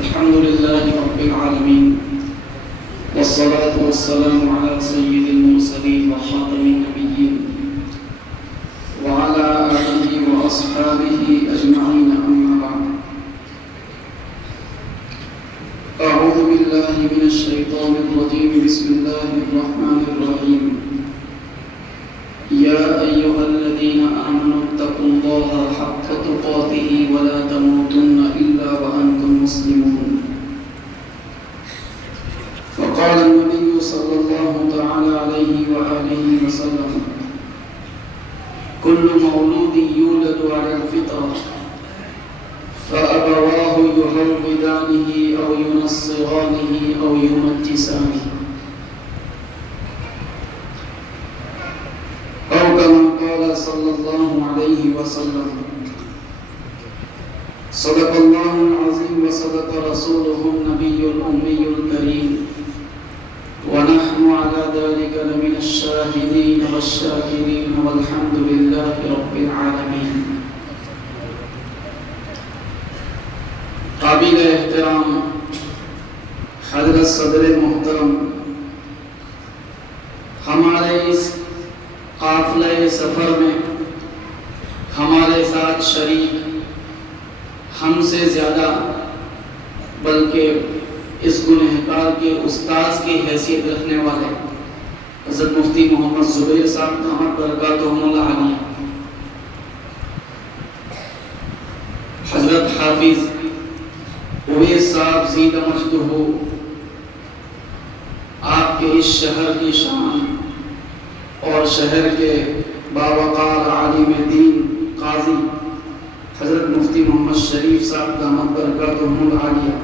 الحمد لله رب العالمين والصلاة والسلام على سيد المرسلين وخاتم النبيين وعلى آله وأصحابه أجمعين أما بعد أعوذ بالله من الشيطان الرجيم بسم الله الرحمن الرحيم يا أيها الذين آمنوا اتقوا الله حق تقاته ولا تموتن إلا وأنتم مسلمون وقال النبي صلى الله تعالى عليه وآله وسلم كل مولود يولد على الفطرة فأبواه يهودانه أو ينصرانه أو يمجسانه أو كما قال صلى الله عليه وسلم صدق الله العظيم وصدق رسوله النبي الأمي الكريم ونحن على ذلك لمن الشاهدين والشاكرين والحمد لله رب العالمين. قابل احترام حضرت صدر محترم، ہمارے اس قافلہ سفر میں ہمارے ساتھ شریک ہم سے زیادہ بلکہ اس گنہگار کے استاذ کی حیثیت رکھنے والے حضرت مفتی محمد زبیر صاحب دامت برکاتہم العالیہ، حضرت حافظ اویس صاحب زید مجدہ، آپ کے اس شہر کی شان اور شہر کے باوقار عالم دین قاضی حضرت مفتی محمد شریف صاحب دامت برکاتہم العالیہ،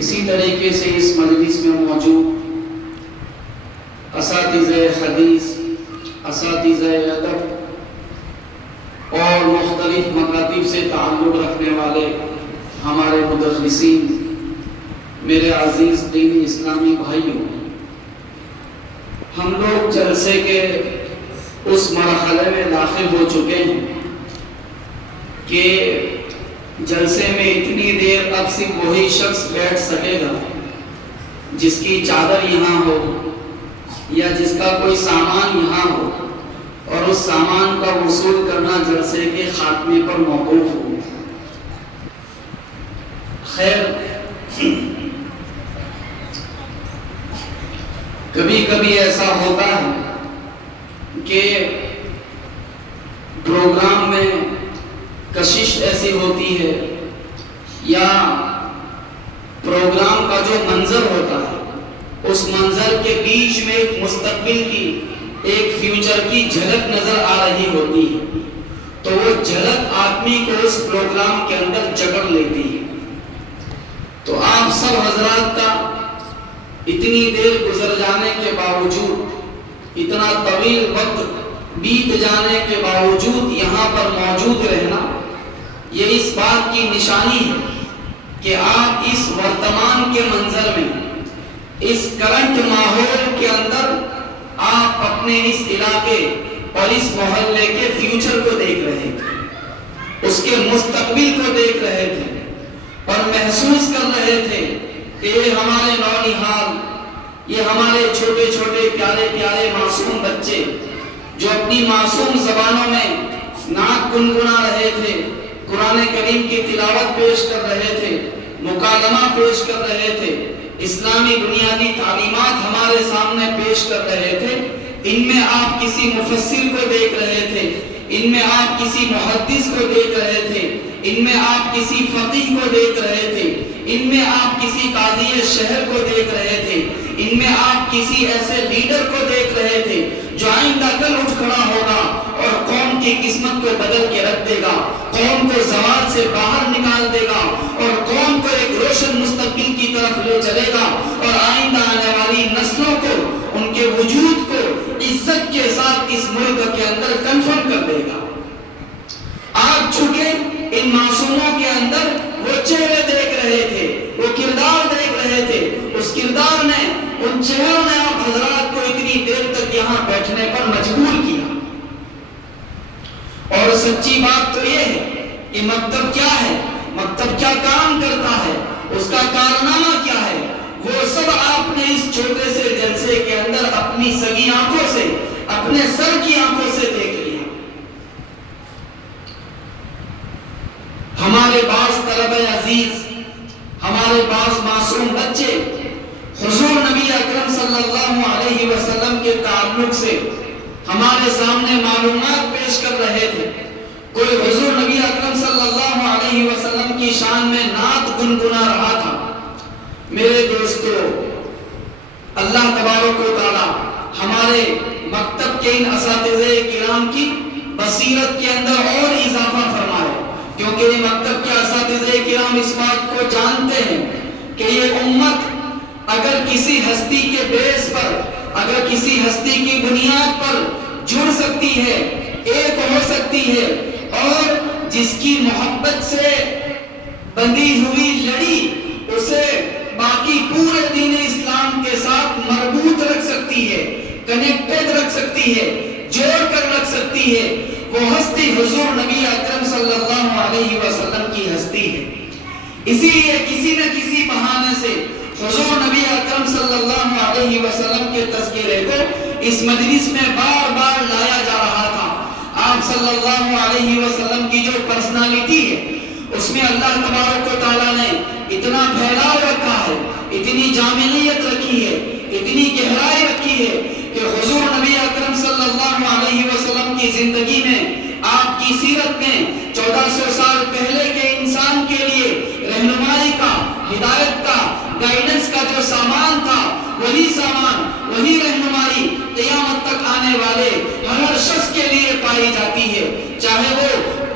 اسی طریقے سے اس مجلس میں موجود اساتذہ حدیث، اساتذہ ادب اور مختلف مکاتب سے تعلق رکھنے والے ہمارے مدرسین، میرے عزیز دینی اسلامی بھائیوں، ہم لوگ جلسے کے اس مرحلے میں داخل ہو چکے ہیں کہ جلسے میں اتنی دیر اب صرف وہی شخص بیٹھ سکے گا جس کی چادر یہاں ہو یا جس کا کوئی سامان یہاں ہو، اور اس سامان کا وصول کرنا جلسے کے خاتمے پر موقوف ہو۔ خیر، کبھی کبھی ایسا ہوتا ہے کہ پروگرام میں کشش ایسی ہوتی ہے یا پروگرام کا جو منظر ہوتا ہے اس منظر کے بیچ میں ایک مستقبل کی، ایک فیوچر کی جھلک نظر آ رہی ہوتی ہے، تو وہ جھلک آدمی کو اس پروگرام کے اندر جکڑ لیتی ہے۔ تو آپ سب حضرات کا اتنی دیر گزر جانے کے باوجود، اتنا طویل وقت بیت جانے کے باوجود یہاں پر موجود رہنا، یہ اس بات کی نشانی ہے کہ آپ اس ورتمان کے منظر میں، اس کرنٹ ماحول کے اندر آپ اپنے اس علاقے اور اس محلے کے فیوچر کو دیکھ رہے تھے، اس کے مستقبل کو دیکھ رہے تھے اور محسوس کر رہے تھے کہ یہ ہمارے نونہال، یہ ہمارے چھوٹے چھوٹے پیارے پیارے معصوم بچے جو اپنی معصوم زبانوں میں نعت گنگنا رہے تھے، قرآن کریم کی تلاوت پیش کر رہے تھے، مکالمہ پیش کر رہے تھے، اسلامی بنیادی تعلیمات ہمارے سامنے پیش کر رہے تھے، ان میں آپ کسی مفسر کو دیکھ رہے تھے، ان میں آپ کسی محدث کو دیکھ رہے تھے، ان میں آپ کسی فقیہ کو دیکھ رہے تھے، ان میں آپ کسی قاضی شہر کو دیکھ رہے تھے، ان میں آپ کسی ایسے لیڈر کو دیکھ رہے تھے جو آئندہ کل اٹھ کھڑا ہوگا اور قوم کی قسمت کو بدل کے رکھ دے گا، قوم کو زوال سے باہر نکال دے گا اور قوم کو ایک روشن مستقبل کی طرف لے چلے گا اور آئندہ آنے والی نسلوں کو، ان کے وجود کو عزت کے ساتھ اس ملک کے اندر کنفرم کر دے گا۔ آج چکے ان معصوموں کے اندر وہ چہرے دیکھ رہے تھے، وہ کردار دیکھ رہے تھے، اس کردار نے، ان چہروں نے آپ حضرات کو اتنی دیر تک یہاں بیٹھنے پر مجبور کیا۔ اور سچی بات تو یہ ہے کہ مکتب کیا ہے، مکتب کیا کام کرتا ہے، کارنامہ کیا ہے، وہ سب آپ نے اس چھوٹے سے جلسے کے اندر اپنی سگی آنکھوں سے، اپنے سر کی آنکھوں سے دیکھ لیا۔ ہمارے بعض طلبہ عزیز، ہمارے بعض معصوم بچے حضور نبی اکرم صلی اللہ علیہ وسلم کے تعلق سے ہمارے سامنے معلومات پیش کر رہے تھے۔ کوئی حضور نبی اکرم صلی اللہ علیہ وسلم کی شان میں نعت گنگنا رہا تھا۔ میرے دوستو، اللہ تبارک و تعالی ہمارے مکتب کے ان اساتذہ کرام کی بصیرت کے اندر اور اضافہ فرمائے، کیونکہ یہ مکتب کے اساتذہ کرام اس بات کو جانتے ہیں کہ یہ امت اگر کسی ہستی کے بیس پر، اگر کسی ہستی کی بنیاد پر جڑ سکتی ہے، ایک ہو سکتی ہے، اور جس کی محبت سے بندھی ہوئی لڑی اسے باقی پورے دین اسلام کے ساتھ مربوط رکھ سکتی ہے، کنیکٹڈ رکھ سکتی ہے، جوڑ کر رکھ سکتی ہے، وہ ہستی حضور نبی اکرم صلی اللہ علیہ وسلم کی ہستی ہے۔ اسی لیے کسی نہ کسی بہانے سے حضور نبی اکرم صلی اللہ علیہ وسلم کے تذکرے کو اس مجلس میں بار بار لایا جا رہا تھا۔ آپ صلی اللہ علیہ وسلم کی جو پرسنالٹی ہے اس میں اللہ تبارک و تعالیٰ نے اتنا پھیلاؤ رکھا ہے، اتنی جامعیت رکھی ہے، اتنی گہرائی رکھی ہے کہ حضور نبی اکرم صلی اللہ علیہ وسلم کی زندگی میں، آپ کی سیرت میں 1400 سال پہلے کے انسان کے لیے رہنمائی کا، ہدایت کا، گائیڈنس کا جو سامان تھا، وہی سامان، وہی رہنمائی قیامت تک آنے والے ہر شخص کے لیے پائی جاتی ہے، چاہے وہ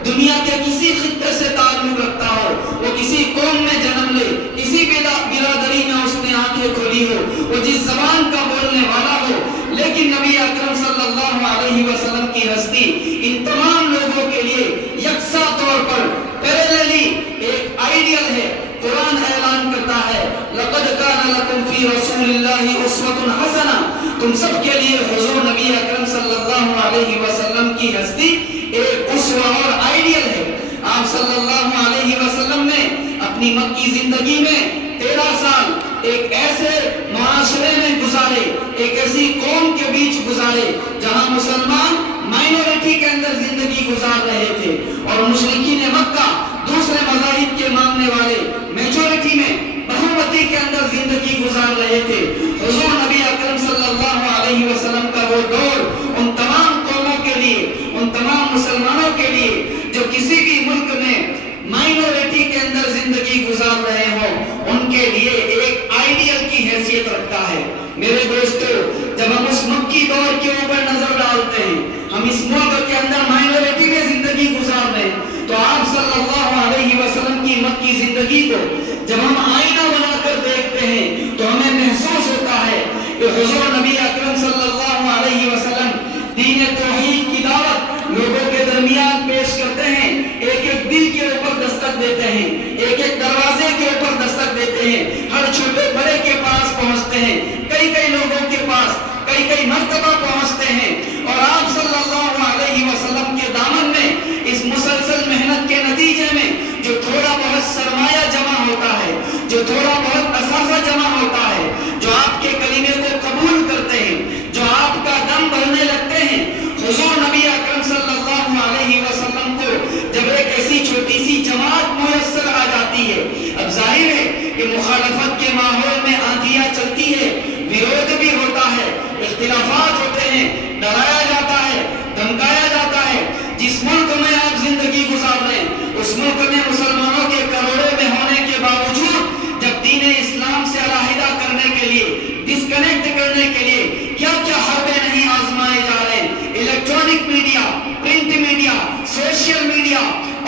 دنیا کے کسی خطے سے تعلق رکھتا ہو، وہ کسی قوم میں جنم لے، کسی برادری میں اس نے آنکھیں کھولی ہو، وہ جس زبان کا بولنے والا ہو، لیکن نبی اکرم صلی اللہ علیہ وسلم کی ہستی ان تمام لوگوں کے لیے یکساں طور پر پیرللی ایک آئیڈیل ہے۔ قرآن اعلان کرتا ہے لَقَدْ كَانَ لَكُمْ فِي رَسُولِ اللَّهِ أُسْوَةٌ حَسَنَةٌ، تم سب کے لیے حضور نبی اکرم صلی اللہ علیہ وسلم کی ہستی ایک اسوہ اور آئیڈیل ہے۔ آپ صلی اللہ علیہ وسلم نے اپنی مکی زندگی میں 13 سال ایک ایسے معاشرے میں گزارے، ایک ایسی قوم کے بیچ گزارے جہاں مسلمان مائنورٹی کے اندر زندگی گزار رہے تھے، اور مشرکین مکہ دوسرے مذاہب کے ماننے والے میجورٹی میں، بہومتی کے اندر زندگی گزار رہے تھے۔ حضور نبی اکرم صلی اللہ علیہ وسلم کا وہ دور ان تمام قوموں کے لیے، ان تمام مسلمانوں کے لیے جو کسی بھی ملک میں مائنورٹی کے اندر زندگی گزار رہے ہوں، ان کے لیے ایک آئیڈیل کی حیثیت رکھتا ہے۔ میرے دوستو، جب ہم اس مکی دور کے اوپر نظر ڈالتے ہیں، ہم اس ملک کے اندر مائنورٹی میں زندگی گزار رہے ہیں، تو آپ صلی اللہ علیہ وسلم کی مکی زندگی کو جب ہم آئینہ بنا کر دیکھتے ہیں تو ہمیں محسوس ہوتا ہے کہ حضور نبی اکرم صلی اللہ علیہ وسلم دین توحید کی دعوت لوگوں کے درمیان پیش کرتے ہیں، ایک ایک دل کے اوپر دستک دیتے ہیں، ایک ایک دروازے کے اوپر دستک دیتے ہیں، ہر چھوٹے بڑے کے پاس پہنچتے ہیں، کئی کئی لوگوں کے پاس کئی کئی مرتبہ پہنچتے ہیں، اور آپ صلی اللہ علیہ وسلم کے دامن میں اس مسلسل محنت کے نتیجے میں جو تھوڑا بہت سرمایہ جمع ہوتا ہے، جو تھوڑا بہت اثاثہ جمع ہوتا ہے، جو آپ کے کلمے کو قبول کرتے ہیں، جو آپ کا دم بھرنے لگتے ہیں، حضور نبی اکرم صلی اللہ علیہ وسلم کو جب ایک ایسی چھوٹی سی جماعت میسر آ جاتی ہے، اب ظاہر ہے کہ مخالفت کے ماحول میں آندھیاں چلتی ہے، ویرودھ بھی ہوتا ہے، اختلافات ہوتے ہیں، ڈرایا جاتا ہے، دھمکایا جاتا ہے۔ جس ملک میں آپ زندگی گزار رہے ہیں اس ملک میں مسلمانوں کے کروڑوں میں ہونے کے باوجود جب دین اسلام سے علیحدہ کرنے کے لیے، ڈسکنیکٹ کرنے کے لیے کیا کیا حربے نہیں آزمائے جا رہے ہیں، electronic media, print media, social media,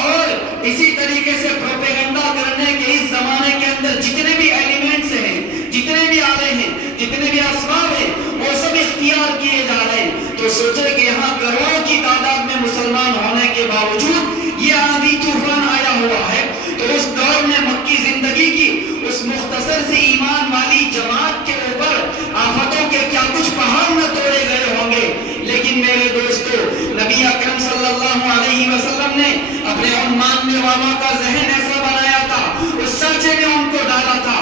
اور اسی طریقے سے پروپیگنڈا کرنے کے اس زمانے کے اندر جتنے بھی ایلیمنٹس ہیں، جتنے بھی آلے ہیں، جتنے بھی اسباب ہیں، وہ سب اختیار کیے جا رہے ہیں۔ تو سوچے کہ یہاں کروڑوں کی تعداد میں مسلمان ہونے کے باوجود یہ آندھی طوفان آیا ہوا ہے، تو اس دور میں مکی زندگی کی اس مختصر سی ایمان والی جماعت کے اوپر آفتوں کے کیا کچھ پہاڑ نہ توڑے گئے ہوں گے۔ لیکن میرے دوستو، نبی اکرم صلی اللہ علیہ وسلم نے اپنے ان ماننے والوں کا ذہن ایسا بنایا تھا، اس سانچے میں ان کو ڈالا تھا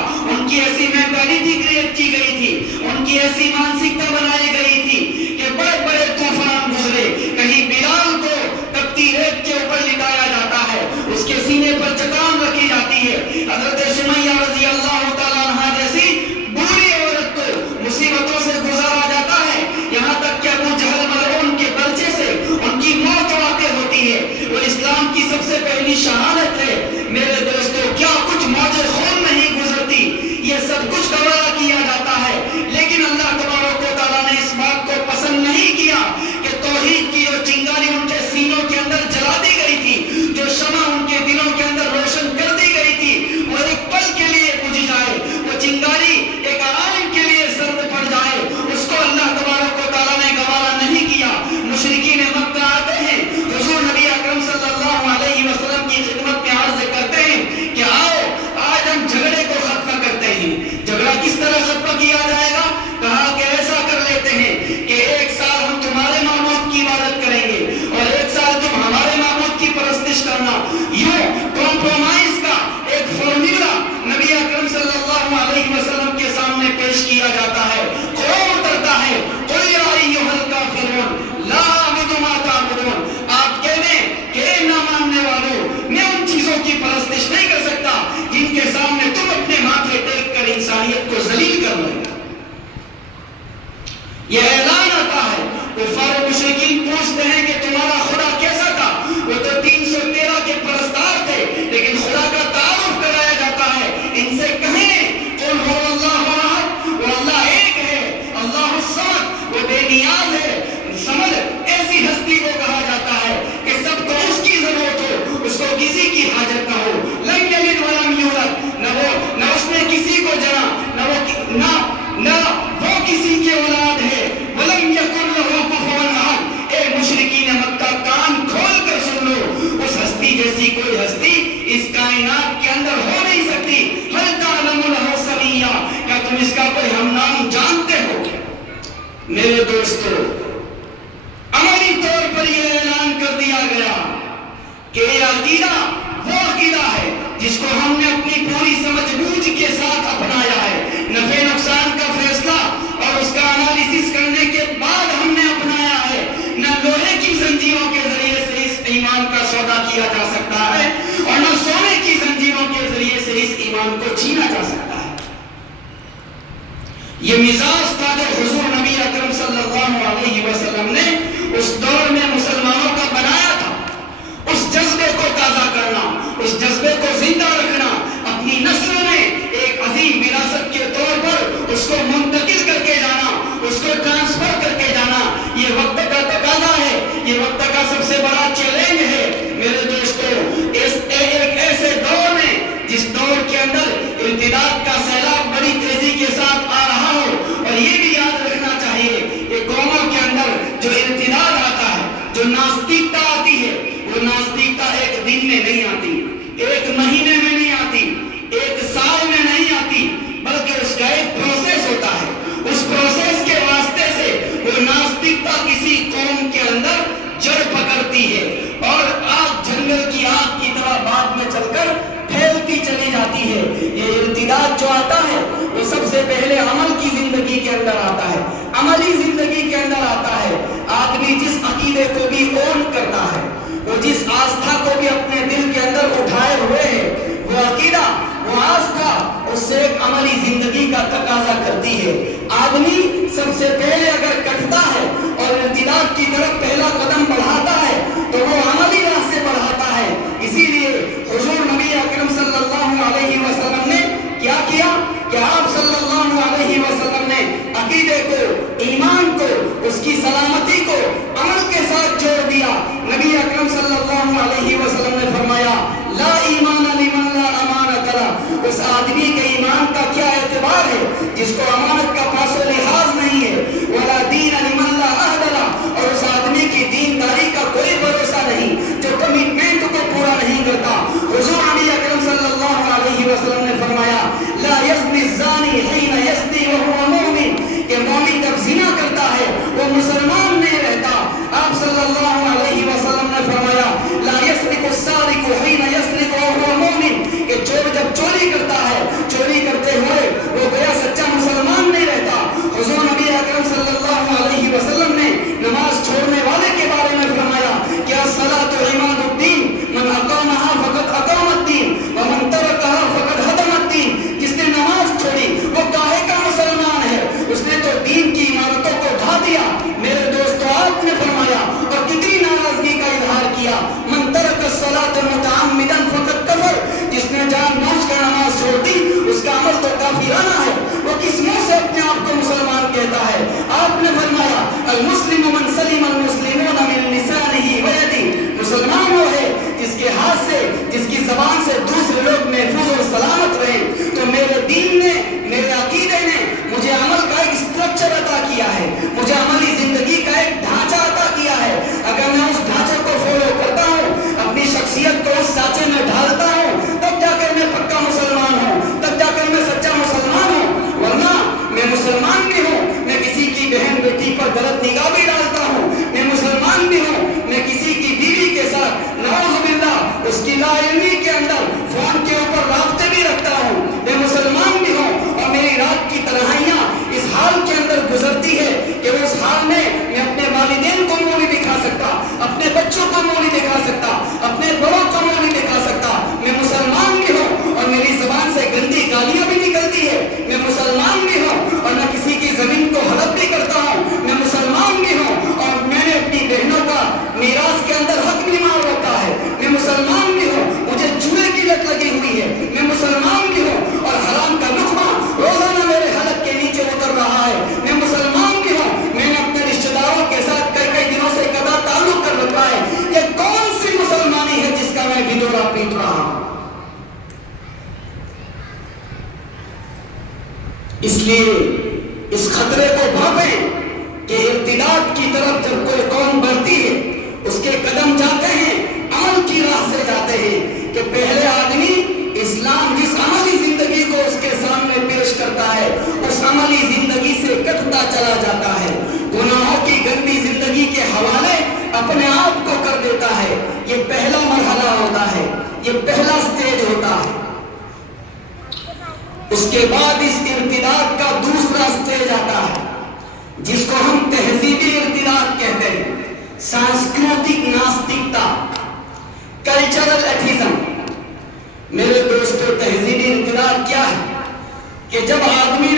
ان کی ایسی مینٹالٹی کریٹ کی گئی تھی، ان کی ایسی مانسکتا بنائی گئی تھی کہ بڑے بڑے طوفان گزرے، کہیں بلال کو تپتی ریت کے اوپر لٹایا جاتا ہے، اس کے سینے پر چٹان رکھی جاتی ہے، حضرت سمیہ رضی اللہ تعالیٰ عنہ جیسی بری عورت کو مصیبتوں سے گزارا جاتا ہے، یہاں تک کہ ابو جہل ملعون کے بلچے سے ان کی موت واقع ہوتی ہے۔ وہ اسلام کی سب سے پہلی شہادت ہے۔ میرے دوستو، کیا کچھ موج خون نہیں گزرتی، یہ سب کچھ گوارا کیا جاتا ہے، لیکن اللہ تبارک و تعالیٰ نے اس بات کو پسند نہیں کیا کہ توحید کی جو چنگاری ان کے سینوں کے اندر جلا دی گئی تھی، جو شمع ان کے دلوں کے اندر روشن کر دی گئی تھی، وہ ایک پل کے لیے بجھ جائے، وہ چنگاری ایک آرام کے لیے سرد پڑ جائے، اس کو اللہ تبارک و تعالیٰ نے گوارا نہیں کیا۔ مشرکین مکہ آتے ہیں، حضور نبی اکرم صلی اللہ علیہ وسلم کی خدمت میں عرض کرتے ہیں کہ آؤ آج ہم جھگڑے کو ختم کرتے ہیں۔ جھگڑا کس طرح ختم کیا جائے گا؟ کہا کہ ایسا کر لیتے ہیں کہ ایک سال ہم تمہارے معبود کی عبادت کریں گے اور ایک سال تم ہمارے معبود کی پرستش کرنا۔ یوں کمپرومائز کا ایک فارمولا نبی اکرم صلی اللہ علیہ وسلم کے سامنے پیش کیا جاتا ہے۔ قرآن اترتا ہے، قل یا ایھا الکافرون لا اعبد ما تعبدون، آپ کہہ دیں کہ اے نہ ماننے والوں، میں ان چیزوں کی پرستش نہیں کر سکتا جن کے سامنے تم اپنے ماتھے ٹیک کر انسانیت کو ذلیل کر رہے ہو۔ یہ اعلان آتا ہے، کفار و مشرکین پوچھتے ہیں کہ تمہارا خدا کیسا تھا؟ وہ تو 313 کے پرستار تھے، لیکن خدا کا تعارف کرایا جاتا ہے، ان سے کہیں قل هو اللہ احد، وہ اللہ ایک ہے، اللہ الصمد، وہ بے نیاز ہے۔ سمجھ ایسی ہستی کو کہا جاتا ہے کہ سب کو اس کی ضرورت ہو، اس کو کسی کی حاجت نہ ہو۔ لم یلد ولم یولد، نہ اس نے کسی کو جنا، نہ وہ کسی کی اولاد ہے۔ ولم یکن لہ کفوا احد، اے مشرکین مکہ کان کھول کر سن لو، اس ہستی جیسی کوئی ہستی اس کائنات کے اندر ہو نہیں سکتی۔ هل تعلم لہ سمیہ، کیا تم اس کا کوئی ہم نام جانتے ہو؟ میرے دوستو، عملی طور پر یہ اعلان کر دیا گیا کہ یہ عقیدہ وہ عقیدہ ہے جس کو ہم نے اپنی پوری سمجھ بوجھ کے ساتھ اپنایا ہے، نفع نقصان کا فیصلہ اور اس کا انالیسس کرنے کے بعد ہم نے اپنایا ہے۔ نہ لوہے کی زنجیروں کے ذریعے سے اس ایمان کا سودا کیا جا سکتا ہے اور نہ سونے کی زنجیروں کے ذریعے سے اس ایمان کو چھینا جا سکتا ہے۔ یہ مزاج تھا جو حضور نبی اکرم صلی اللہ علیہ وسلم نے اس دور میں مسلمانوں کا بنایا تھا۔ اس جذبے کو تازہ کرنا، اس جذبے کو زندہ رکھنا، اپنی نسلوں میں ایک عظیم وراثت کے طور پر اس کو منتقل کر کے جانا، اس کو ٹرانسفر کر کے جانا، یہ وقت کا تقاضا ہے، یہ وقت کا سب سے بڑا چیلنج ہے۔ میرے دوستو، ایک ایسے دور میں جس دور کے اندر ارتداد کا سیلاب بڑی تیزی کے ساتھ آ رہا ہو، اور یہ بھی یاد رکھنا چاہیے کہ قوموں کے اندر جو ارتداد آتا ہے، جو ناستکتا آتی ہے، وہ ناستکتا ایک دن میں نہیں آتی، ایک مہینے میں نہیں آتی، ایک سال میں نہیں آتی، بلکہ اس کا ایک پروسیس ہوتا ہے۔ اس پروسیس کے واسطے سے وہ ناستکتا کسی قوم کے اندر جڑ پکڑتی ہے اور آگ جنگل کی آگ کی طرح بعد میں چل کر پھیلتی چلی جاتی ہے۔ یہ ارتداد جو آتا ہے وہ سب سے پہلے عمل کی زندگی کے اندر آتا ہے، عملی زندگی کے اندر آتا ہے۔ آدمی جس عقیدے کو بھی اون کرتا ہے، وہ جس آستھا کو بھی اپنے دل کے اندر اٹھائے ہوئے ہے، وہ عقیدہ، وہ آستھا اس سے ایک عملی زندگی کا تقاضا کرتی ہے۔ آدمی سب سے پہلے اگر کٹتا ہے اور ارتداد کی طرف پہلا قدم بڑھاتا ہے تو وہ عملی راہ سے بڑھاتا ہے۔ اسی لیے حضور نبی اکرم صلی اللہ علیہ وسلم نے کیا کیا کہ آپ صلی اللہ علیہ وسلم نے عقیدے کو، ایمان کو، اس کی سلامتی کو عمل کے ساتھ جوڑ دیا۔ نبی اکرم صلی اللہ علیہ وسلم نے فرمایا لا ایمان لمن لا امانت لہ، اس آدمی کے ایمان کا کیا اعتبار ہے جس کو امانت کا پاس و لحاظ نہیں ہے، ولا دین لمن لا عہد لہ، اور اس آدمی کی دینداری کا کوئی بھروسہ نہیں جو کمٹمنٹ کو پورا نہیں کرتا۔ حضور نبی اکرم صلی اللہ علیہ وسلم نے فرمایا لا یزنی الزانی حین یزنی وہو مومن، کہ مومن جب زنا کرتا ہے وہ مسلمان نہیں رہتا۔ آپ صلی اللہ علیہ وسلم نے فرمایا لا یسرق السارق حین یسرق وہو مومن، کہ چور جب چوری کرتا ہے، چوری کرتے ہوئے المسلم من سلم المسلمون من لسانه ويده، مسلمان وہ ہے جس کے ہاتھ سے، جس کی زبان سے دوسرے لوگ محفوظ اور سلامت رہے. تو میرے دین نے، میرے عقیدے نے مجھے عمل کا ایک اسٹرکچر عطا کیا ہے، مجھے عملی زندگی کا ایک ڈھانچہ عطا کیا ہے. اگر میں اس ڈھانچے کو فالو کرتا ہوں، اپنی شخصیت کو اس سانچے میں ڈھالتا ہوں، تب جا کر میں پکا مسلمان ہوں، تب جا کر میں سچا مسلمان ہوں. ورنہ میں مسلمان بھی ہوں، میں کسی کی بہن بیٹی پر غلط نگاہ بھی ڈالتا ہوں. میں مسلمان بھی ہوں، میں کسی کی بیوی کے ساتھ نعوذ باللہ اس کی لا علمی کے اندر فون کے اوپر رابطے بھی رکھتا ہوں. میں مسلمان بھی ہوں، اور میری رات کی تنہائیاں اس حال کے اندر گزرتی ہے کہ اس حال میں اپنے والدین کو منہ نہیں دکھا سکتا، اپنے بچوں کو منہ نہیں دکھا سکتا، اپنے بڑوں کو منہ نہیں دکھا سکتا. میں مسلمان بھی ہوں، اور میری زبان سے گندی گالیاں بھی نکلتی ہے. میں مسلمان بھی ہوں، اور میں کسی کی زمین کو ہڑپ بھی کرتا ہوں. میں مسلمان بھی ہوں، اور میں نے اپنی بہنوں کا میراث کے اندر حق بھی مار رکھا ہے. میں مسلمان بھی ہوں، مجھے جوئے کی لت لگی ہوئی ہے. میں مسلمان بھی ہوں، اور حرام کا لقمہ روزانہ میرے حلق کے نیچے اتر رہا ہے. میں مسلمان بھی ہوں، میں نے اپنے رشتہ داروں کے ساتھ کئی دنوں سے قطع تعلق کر رکھا ہے. یہ کون سی مسلمانی ہے جس کا میں بھدورا پیٹ رہا ہوں؟ اس لیے اس خطرے کو بھاپیں کہ ارتداد کی طرف جب کوئی قوم بڑھتی ہے، اس کے قدم جاتے ہیں عمل کی راہ سے جاتے ہیں کہ پہلے آدمی اسلام جس عملی زندگی کو اس کے سامنے پیش کرتا ہے، اس عملی زندگی سے کٹتا چلا جاتا ہے، گناہوں کی گندی زندگی کے حوالے اپنے آپ کو کر دیتا ہے. یہ پہلا مرحلہ ہوتا ہے، یہ پہلا سٹیج ہوتا ہے. اس کے بعد اس ارتداد کا دوسرا سٹیج آتا ہے جس کو ہم تہذیبی ارتداد کہتے ہیں. سانسکرتک ناستکتا، کلچرل ایتھیزم. میرے دوستو، تہذیبی ارتداد کیا ہے؟ کہ جب آدمی نے